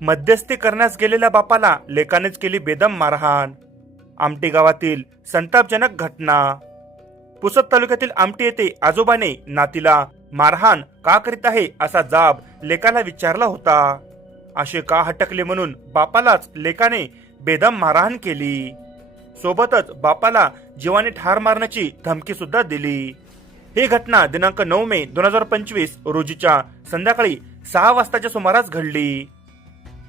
मध्यस्थी करण्यास गेलेल्या बापाला लेकानेच केली बेदम मारहाण. आमटी गावातील संतापजनक घटना. पुसद तालुक्यातील आमटी येथे आजोबाने नातीला मारहाण का करीत आहे असा जाब लेकाला विचारला होता. असे का हटकले म्हणून बापालाच लेकाने बेदम मारहाण केली. सोबतच बापाला जीवाने ठार मारण्याची धमकी सुद्धा दिली. ही घटना दिनांक नऊ मे दोन हजार पंचवीस रोजीच्या संध्याकाळी सहा वाजताच्या सुमारास घडली.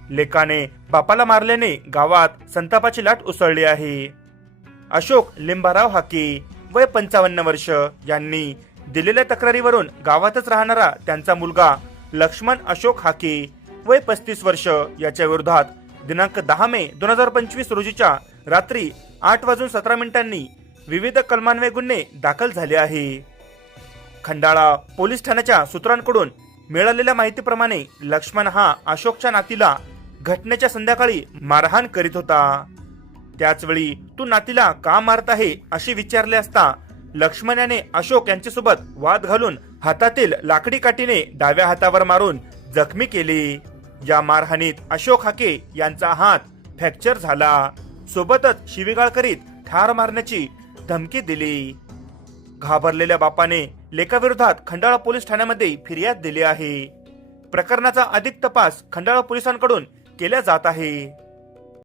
लेकाने बापाला मारल्याने गावात संतापाची लाट उसळली आहे. अशोक लिंबाराव हाके वय पंचावन्न वर्ष. यांनी दिलेल्या तक्रारीवरून गावातच राहणारा त्यांचा मुलगा लक्ष्मण अशोक हाके वय पस्तीस वर्ष. याच्या विरोधात दिनांक दहा मे दोन हजार पंचवीस रोजीच्या रात्री आठ वाजून सतरा मिनिटांनी विविध कलमान्वये गुन्हे दाखल झाले आहे. खंडाळा पोलीस ठाण्याच्या सूत्रांकडून मिळालेल्या माहितीप्रमाणे लक्ष्मण हा अशोकच्या नातीला घटनेच्या संध्याकाळी मारहाण करीत होता. त्याचवेळी तू नातीला का मारत आहे असे विचारले असता लक्ष्मण याने अशोक यांच्यासोबत वाद घालून हातातील लाकडी काठीने डाव्या हातावर मारून जखमी केली. या मारहाणीत अशोक हाके यांचा हात फ्रॅक्चर झाला. सोबतच शिवीगाळ करीत ठार मारण्याची धमकी दिली. घाबरलेल्या बापाने लेकाविरोधात खंडाळा पोलीस ठाण्यामध्ये फिर्याद दिली आहे. प्रकरणाचा अधिक तपास खंडाळा पोलिसांकडून केल्या जात आहे.